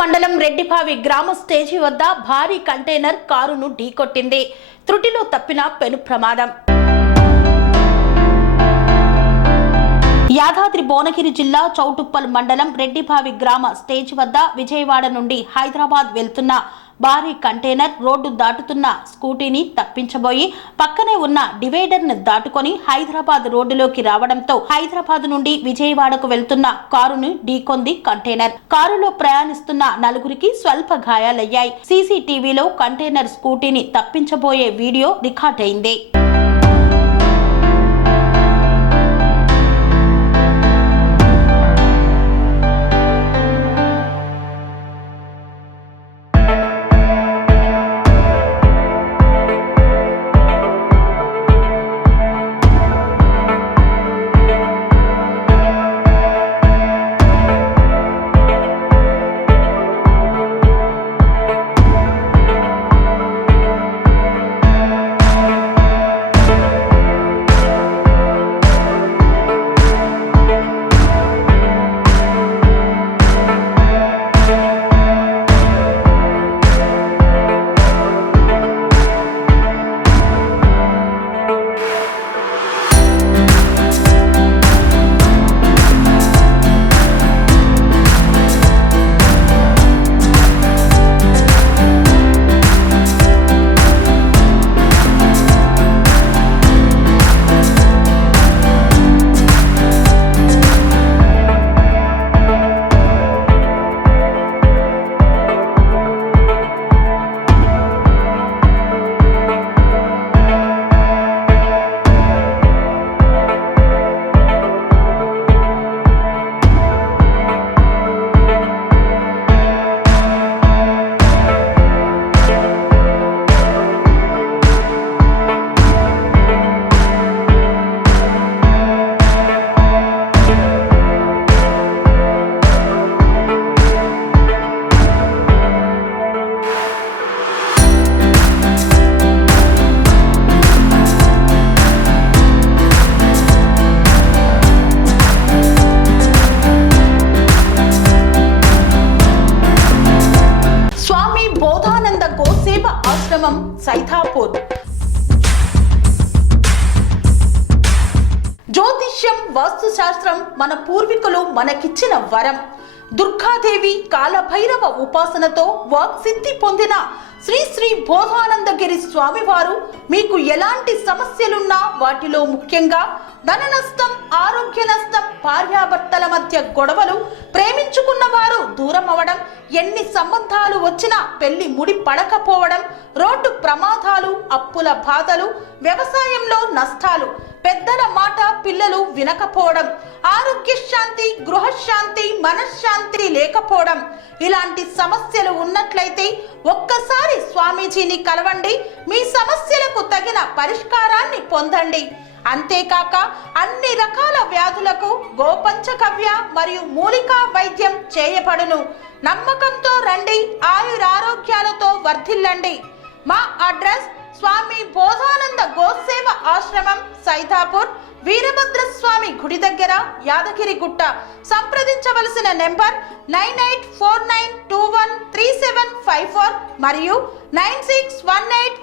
మండలం రెడ్డిపావి గ్రామ స్టేజి వద్ద భారీ కంటైనర్ కారును ఢీకొట్టింది. త్రుటిలో తప్పిన పెను ప్రమాదం. యాదాద్రి భువనగిరి జిల్లా చౌటుప్పల్ మండలం రెడ్డిపావి గ్రామ స్టేజి వద్ద విజయవాడ నుండి హైదరాబాద్ వెళ్తున్న భారీ కంటైనర్ రోడ్డు దాటుతున్న స్కూటీని తప్పించబోయి పక్కనే ఉన్న డివైడర్ ను దాటుకొని హైదరాబాద్ రోడ్డులోకి రావడంతో హైదరాబాద్ నుండి విజయవాడకు వెళ్తున్న కారును ఢీకొంది కంటైనర్. కారులో ప్రయాణిస్తున్న నలుగురికి స్వల్ప గాయాలయ్యాయి. సీసీటీవీలో కంటైనర్ స్కూటీని తప్పించబోయే వీడియో రికార్డైంది. సైతాపూర్. జ్యోతిష్యం, వాస్తుశాస్త్రం మన పూర్వీకులు మనకిచ్చిన వరం. దుర్గాదేవి, కాలభైరవ ఉపాసనతో వాక్సిద్ధి పొందిన శ్రీ శ్రీ బోధానందగిరి స్వామివారు మీకు ఎలాంటి సమస్యలున్నా, వాటిలో ముఖ్యంగా ధన నష్టం, ఆరోగ్య నష్టం, భార్యాభర్తల మధ్య గొడవలు, ప్రేమించుకున్న వారు దూరం అవడం, ఎన్ని సంబంధాలు వచ్చినా పెళ్లి ముడి పడకపోవడం, రోడ్డు ప్రమాదాలు, అప్పుల బాధలు, వ్యవసాయంలో నష్టాలు, పెద్దల మాట పిల్లలు వినకపోవడం, ఆరోగ్య శాంతి, గృహశాంతి, మనశ్శాంతి లేకపోవడం, ఇలాంటి సమస్యలు ఉన్నట్లయితే ఒక్కసారి స్వామీజీని కలవండి. మీ సమస్యలకు తగిన పరిష్కారాన్ని పొందండి. అంతేకాక అన్ని రకాల వ్యాధులకు గోపంచకవ్య మరియు మూలికా వైద్యం చేయబడును. నమ్మకంతో రండి, ఆయురారోగ్యాలతో వర్ధిల్లండి. మా అడ్రస్ స్వామి బోధానంద గోసేవ ఆశ్రమం, సైతాపూర్, వీరభద్రస్వామి గుడి దగ్గర, యాదగిరిగుట్ట. సంప్రదించవలసిన నెంబర్ 9849213754 మరియు 9618